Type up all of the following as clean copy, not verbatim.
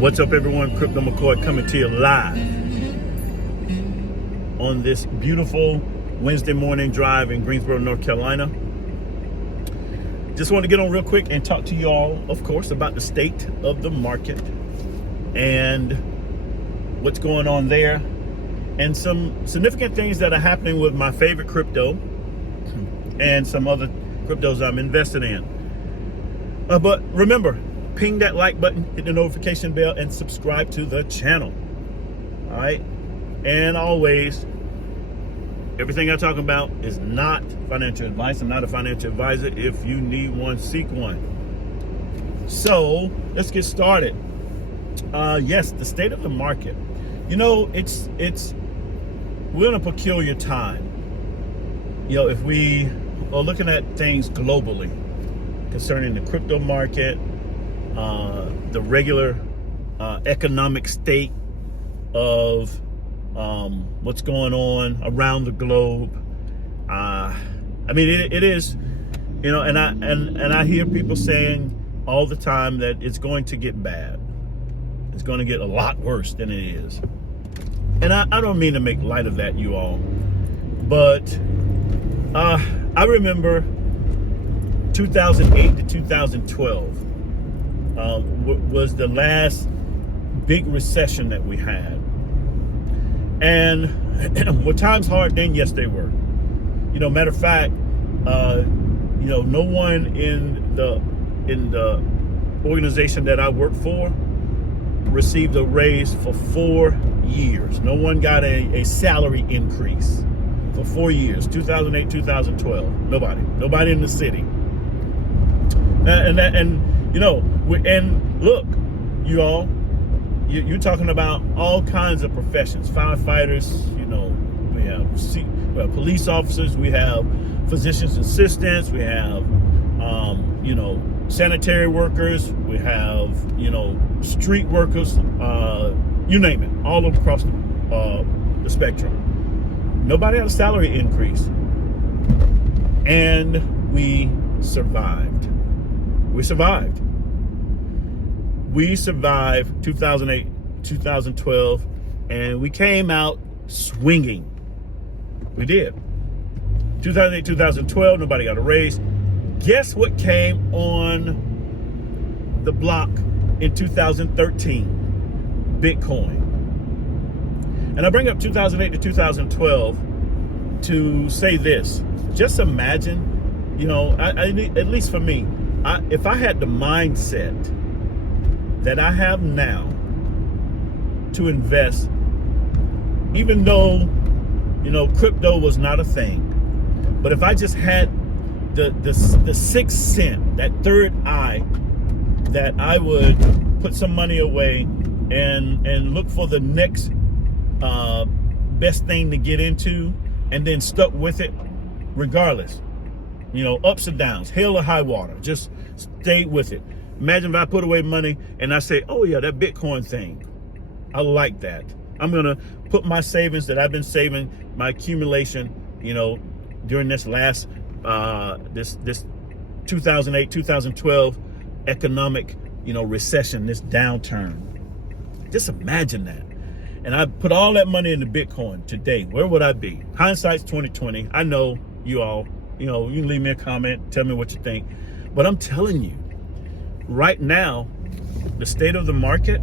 What's up, everyone? Crypto McCoy coming to you live on this beautiful Wednesday morning drive in Greensboro, North Carolina. Just want to get on real quick and talk to you all, of course, about the state of the market and what's going on there, and some significant things that are happening with my favorite crypto and some other cryptos I'm invested in. But remember, ping that like button, hit the notification bell, and subscribe to the channel. All right. And always, everything I talk about is not financial advice. I'm not a financial advisor. If you need one, seek one. So let's get started. Yes, the state of the market. You know, we're in a peculiar time. You know, if we are looking at things globally concerning the crypto market, the regular economic state of what's going on around the globe. I mean, it is, you know, and I hear people saying all the time that it's going to get bad. It's going to get a lot worse than it is. And I don't mean to make light of that, you all, but I remember 2008 to 2012 was the last big recession that we had. And were times hard then? Yes, they were. You know, matter of fact, you know, no one in the organization that I work for received a raise for 4 years. No one got a salary increase for 4 years. 2008, 2012. Nobody in the city. And you know, and look, you all, you're talking about all kinds of professions, firefighters, you know, we have police officers, we have physician's assistants, we have, you know, sanitary workers, we have, you know, street workers, you name it, all across the spectrum. Nobody had a salary increase. And we survived. We survived 2008, 2012, and we came out swinging. We did. 2008, 2012, nobody got a raise. Guess what came on the block in 2013? Bitcoin. And I bring up 2008 to 2012 to say this. Just imagine, you know, at least for me, if I had the mindset that I have now to invest, even though, you know, crypto was not a thing, but if I just had the sixth sense, that third eye, that I would put some money away and look for the next best thing to get into, and then stuck with it regardless. You know, ups and downs, hell or high water, just stay with it. Imagine if I put away money and I say, oh yeah, that Bitcoin thing, I like that. I'm gonna put my savings that I've been saving, my accumulation, you know, during this last, this 2008, 2012 economic, you know, recession, this downturn. Just imagine that. And I put all that money into Bitcoin today. Where would I be? Hindsight's 2020. I know you all. You know, you can leave me a comment, tell me what you think. But I'm telling you, right now, the state of the market,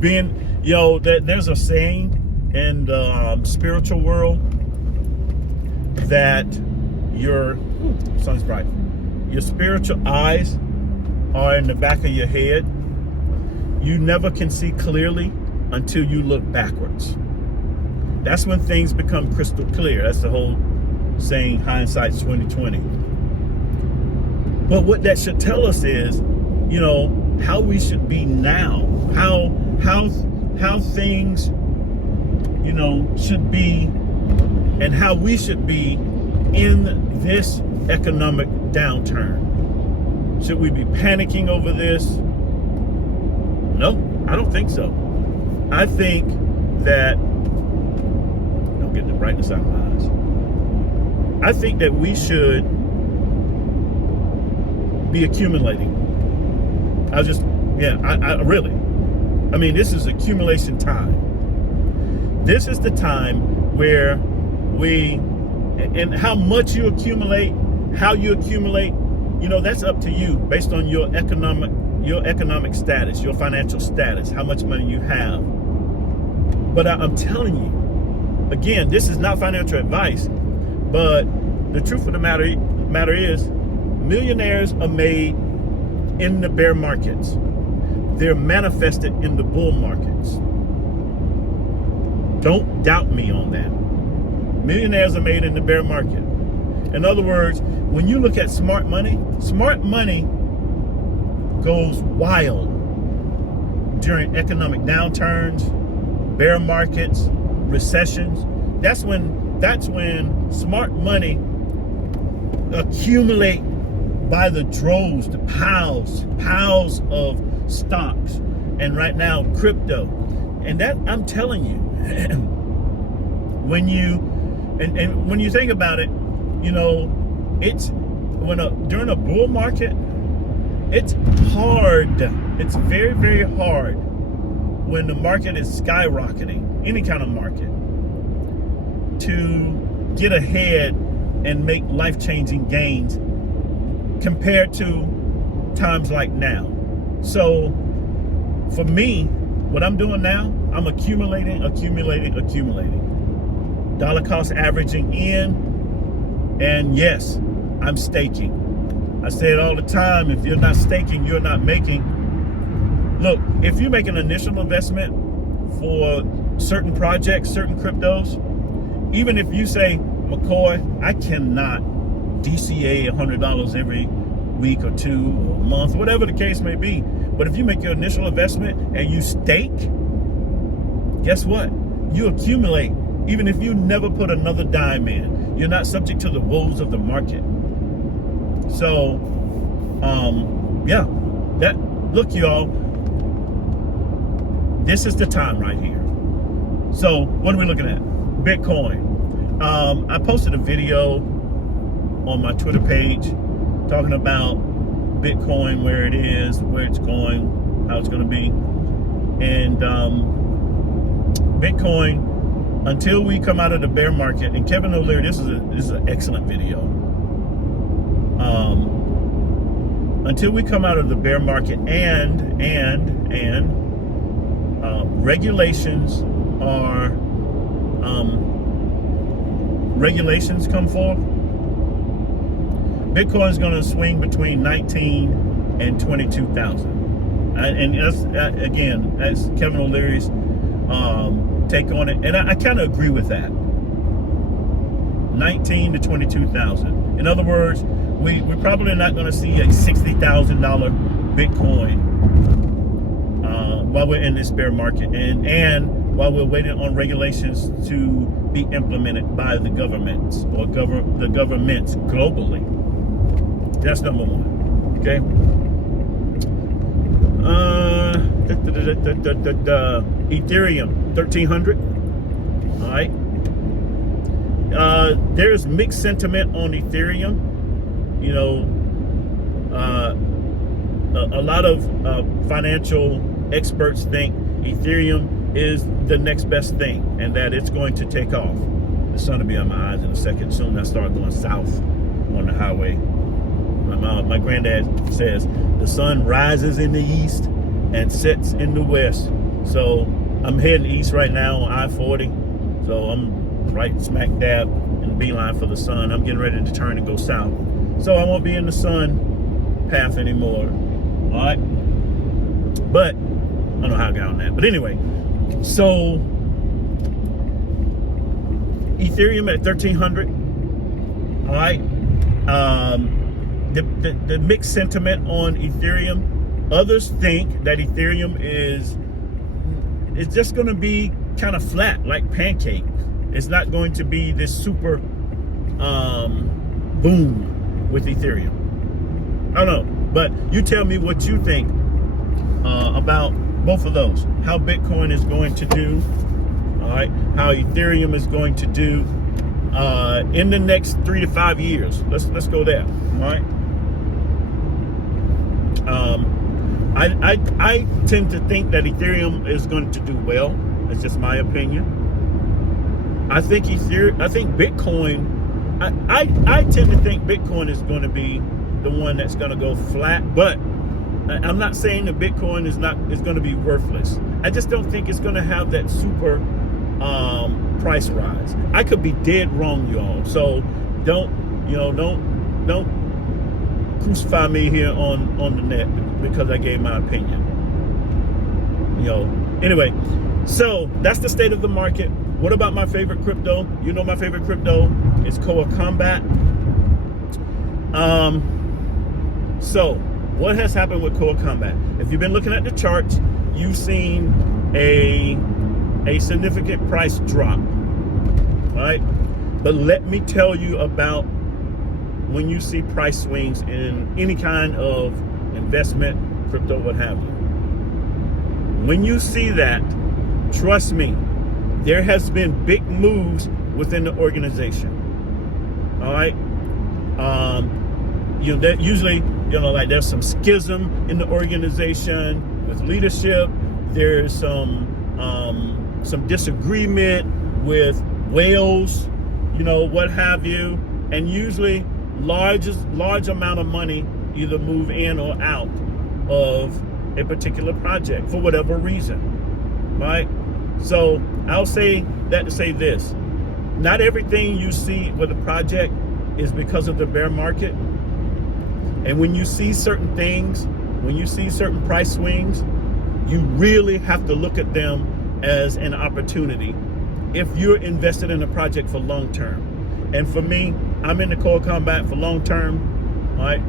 being, you know, there's a saying in the spiritual world that your spiritual eyes are in the back of your head. You never can see clearly until you look backwards. That's when things become crystal clear. That's the whole saying, hindsight's 2020. But what that should tell us is, you know, how we should be now, how things, you know, should be, and how we should be in this economic downturn. Should we be panicking over this? No, I don't think so. I think that, don't get the brightness out of my eyes. I think that we should be accumulating. I really, I mean, this is accumulation time. This is the time where and how much you accumulate, how you accumulate, that's up to you based on your economic status, your financial status, how much money you have. But I'm telling you, again, this is not financial advice, but the truth of the matter is, millionaires are made in the bear markets. They're manifested in the bull markets. Don't doubt me on that. Millionaires are made in the bear market. In other words, when you look at smart money goes wild during economic downturns, bear markets, recessions. That's when smart money accumulate by the droves, the piles of stocks, and right now crypto. And that, I'm telling you, when you think about it, it's during a bull market, it's hard. It's very, very hard when the market is skyrocketing, any kind of market, to get ahead and make life-changing gains compared to times like now. So for me, what I'm doing now, I'm accumulating. Dollar cost averaging in, and yes, I'm staking. I say it all the time, if you're not staking, you're not making. Look, if you make an initial investment for certain projects, certain cryptos, even if you say, McCoy, I cannot DCA $100 every week or two or a month, whatever the case may be. But if you make your initial investment and you stake, guess what? You accumulate. Even if you never put another dime in, you're not subject to the woes of the market. So, look, y'all, this is the time right here. So what are we looking at? Bitcoin. I posted a video on my Twitter page talking about Bitcoin, where it is, where it's going, how it's going to be. And Bitcoin, until we come out of the bear market, and Kevin O'Leary, this is an excellent video. Until we come out of the bear market and regulations come forth, Bitcoin is going to swing between 19 and 22,000. And that's Kevin O'Leary's take on it, and I kind of agree with that. 19 to 22,000. In other words, we're probably not going to see a $60,000 Bitcoin while we're in this bear market, and while we're waiting on regulations to be implemented by the governments or the governments globally. That's number one. Okay. Ethereum 1300. All right. There's mixed sentiment on Ethereum. A lot of financial experts think Ethereum is the next best thing and that it's going to take off. The sun will be on my eyes in a second. Soon I start going south on the highway. My granddad says the sun rises in the east and sets in the west. So I'm heading east right now on I-40. So I'm right smack dab in the beeline for the sun. I'm getting ready to turn and go south. So I won't be in the sun path anymore. All right. But I don't know how I got on that. But anyway, so Ethereum at 1300. All right. The mixed sentiment on Ethereum. Others think that Ethereum is just going to be kind of flat, like pancake. It's not going to be this super boom with Ethereum. I don't know, but you tell me what you think about both of those. How Bitcoin is going to do, all right? How Ethereum is going to do in the next 3 to 5 years. Let's go there, all right? I tend to think that Ethereum is going to do well. That's just my opinion. I think Bitcoin. I tend to think Bitcoin is going to be the one that's going to go flat, but I'm not saying that Bitcoin is going to be worthless. I just don't think it's going to have that super price rise. I could be dead wrong, y'all. So don't crucify me here on the net because I gave my opinion. Anyway, so that's the state of the market. What about my favorite crypto? You know, my favorite crypto is Koa Combat. So what has happened with Koa Combat? If you've been looking at the charts, you've seen a significant price drop, right? But let me tell you about when you see price swings in any kind of investment, crypto, what have you. When you see that, trust me, there has been big moves within the organization. All right. That usually, like there's some schism in the organization with leadership. There's some disagreement with whales, what have you, and usually large amount of money either move in or out of a particular project for whatever reason, right? So I'll say that to say this: not everything you see with a project is because of the bear market. And when you see certain things, when you see certain price swings, you really have to look at them as an opportunity if you're invested in a project for long term. And for me, I'm in the Koa Combat for long term. All right.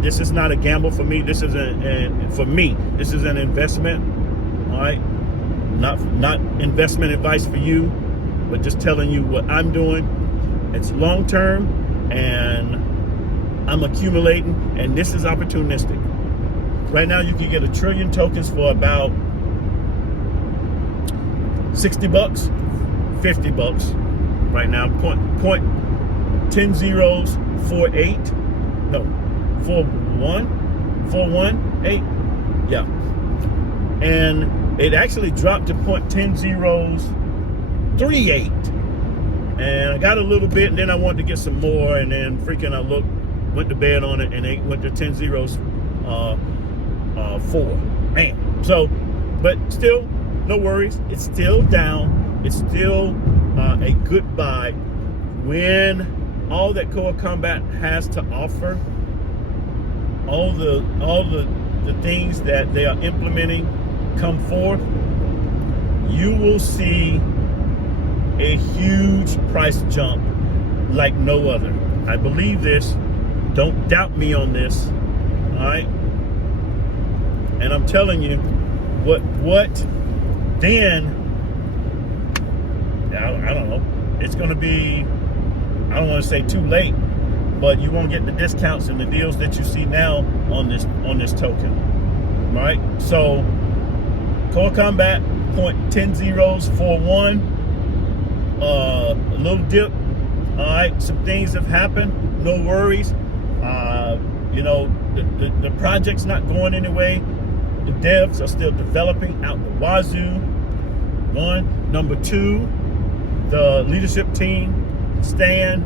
This is not a gamble for me. This is for me. This is an investment. All right. Not investment advice for you, but just telling you what I'm doing. It's long term, and I'm accumulating, and this is opportunistic. Right now, you can get 1 trillion tokens for about $60, $50 right now. Point 10 zeros 48. No, 418. Yeah, and it actually dropped to point 10 zeros 38. And I got a little bit, and then I wanted to get some more, and then freaking I went to bed on it, and it went to 10 zeros 4. Man. So, but still, no worries. It's still down. It's still a good buy. When all that Koa Combat has to offer, all the things that they are implementing come forth, you will see a huge price jump like no other. I believe this. Don't doubt me on this. All right. And I'm telling you, what then, I don't know. It's going to be, I don't want to say too late, but you won't get the discounts and the deals that you see now on this token. All right. So Koa Combat, 0.10 zeros 41. A little dip. All right. Some things have happened. No worries. The project's not going anyway. The devs are still developing out the wazoo. One. Number two, the leadership team, Stan,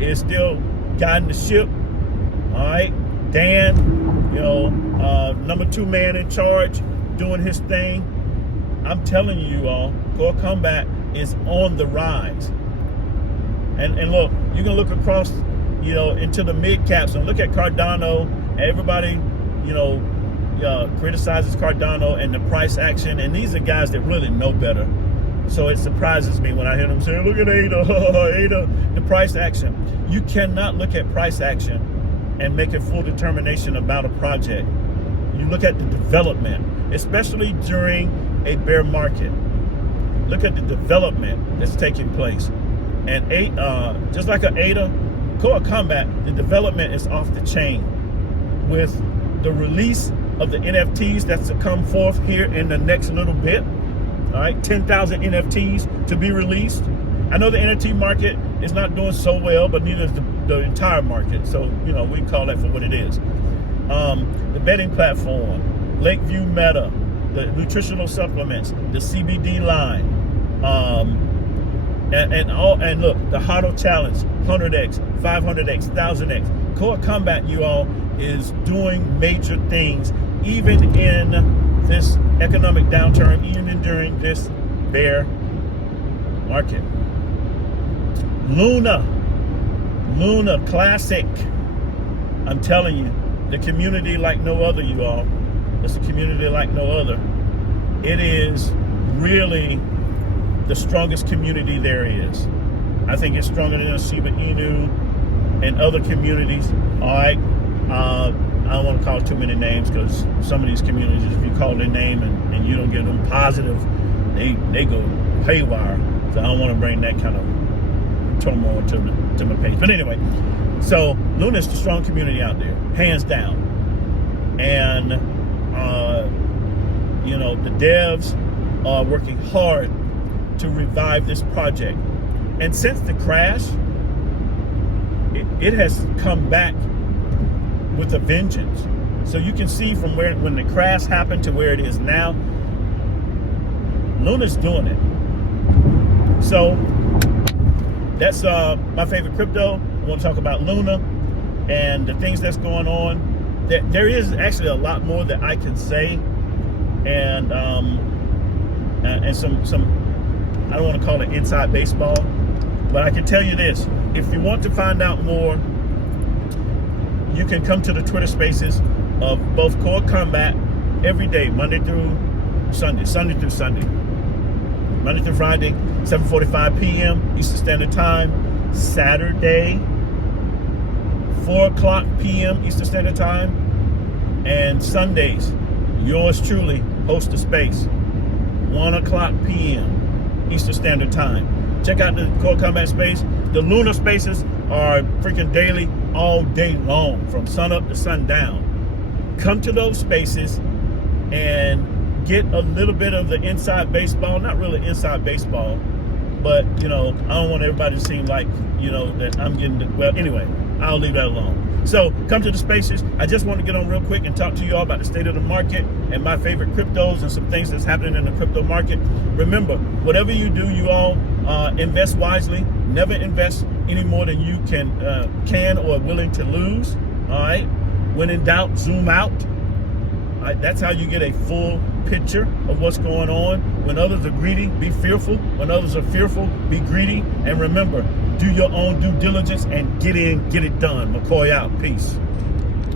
is still guiding the ship. All right. Dan, number 2 man in charge, doing his thing. I'm telling you all, Koa Combat is on the rise. And look, you can look across, into the mid caps and look at Cardano. Everybody, criticizes Cardano and the price action. And these are guys that really know better. So it surprises me when I hear them say, look at ADA, the price action. You cannot look at price action and make a full determination about a project. You look at the development, especially during a bear market. Look at the development that's taking place. And just like an ADA, Koa Combat, the development is off the chain. With the release of the NFTs that's to come forth here in the next little bit. All right, 10,000 NFTs to be released. I know the NFT market is not doing so well, but neither is the entire market. So, we can call that for what it is. the betting platform, Lakeview Meta, the nutritional supplements, the CBD line, and look, the Huddle Challenge, 100x, 500x, 1000x. Koa Combat, you all, is doing major things, even in this economic downturn, even during this bear market. Luna Classic. I'm telling you, the community like no other, you all. It's a community like no other. It is really the strongest community there is. I think it's stronger than Shiba Inu and other communities. All right. I don't want to call too many names, because some of these communities, if you call their name and you don't get them positive, they go haywire. So I don't want to bring that kind of turmoil to my page. But anyway, so Luna is the strong community out there, hands down. And the devs are working hard to revive this project. And since the crash, it has come back with a vengeance. So you can see from when the crash happened to where it is now, Luna's doing it. So that's my favorite crypto. I want to talk about Luna and the things that's going on. There is actually a lot more that I can say, and some I don't want to call it inside baseball, but I can tell you this: if you want to find out more, you can come to the Twitter Spaces of both Koa Combat every day, Monday through Sunday, Monday through Friday, 7:45 p.m. Eastern Standard Time. Saturday, 4 o'clock p.m. Eastern Standard Time. And Sundays, yours truly hosts a space, 1 o'clock p.m. Eastern Standard Time. Check out the Koa Combat space. The Lunar Spaces are freaking daily, all day long, from sun up to sundown. Come to those spaces and get a little bit of the inside baseball. Not really inside baseball, but I don't want everybody to seem like that I'm getting well, anyway, I'll leave that alone. So come to the spaces. I just want to get on real quick and talk to you all about the state of the market and my favorite cryptos and some things that's happening in the crypto market. Remember, whatever you do, you all invest wisely. Never invest any more than you can or are willing to lose. All right. When in doubt, zoom out. All right? That's how you get a full picture of what's going on. When others are greedy, be fearful. When others are fearful, be greedy. And remember, do your own due diligence and get in, get it done. McCoy out. Peace.